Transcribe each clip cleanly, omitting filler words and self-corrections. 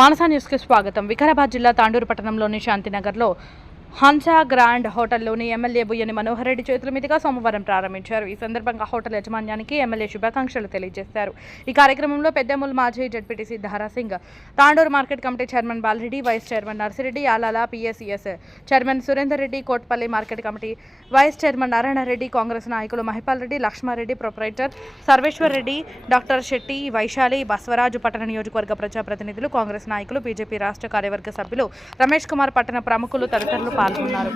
మానసా న్యూస్కి స్వాగతం. వికారాబాద్ జిల్లా తాండూరు పట్టణంలోని శాంతినగర్లో హన్సా గ్రాండ్ హోటల్లోని ఎమ్మెల్యే బుయ్యని మనోహర్ రెడ్డి చేతుల మీదుగా సోమవారం ప్రారంభించారు. ఈ సందర్భంగా హోటల్ యాజమాన్యానికి ఎమ్మెల్యే శుభాకాంక్షలు తెలియజేశారు. ఈ కార్యక్రమంలో పెద్దమూల్ మాజీ ZPTC Dharasingh, Tandur market committee chairman Balareddy, vice chairman Narsireddy, Alala PSCS chairman Surender Reddy, Kotpally market committee vice chairman Narayana Reddy, Congress నాయకులు మహిపాల్ రెడ్డి, లక్ష్మారెడ్డి, ప్రొపరైటర్ సర్వేశ్వర్ రెడ్డి, డాక్టర్ శెట్టి, వైశాలి, బస్వరాజు, పట్టణ నియోజకవర్గ ప్రజాప్రతినిధులు, కాంగ్రెస్ నాయకులు, బీజేపీ రాష్ట్ర కార్యవర్గ సభ్యులు రమేష్ కుమార్, పట్టణ ప్రముఖులు తదితరులు పాల్గొన్నారు.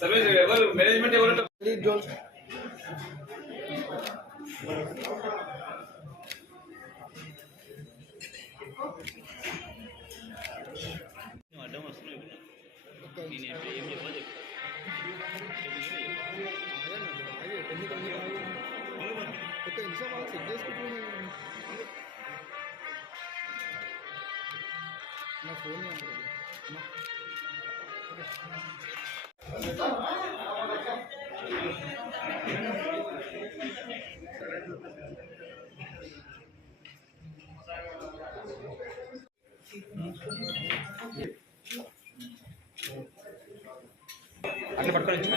సర్వీస్ ఎవరు మేనేజ్మెంట్ ఎవరు లీడ్ రోల్ అడ్డం వస్తున్నాయి. నేను ఏం చెప్పాలి నా ఫోన్ అట్లా పట్టుకొని వచ్చి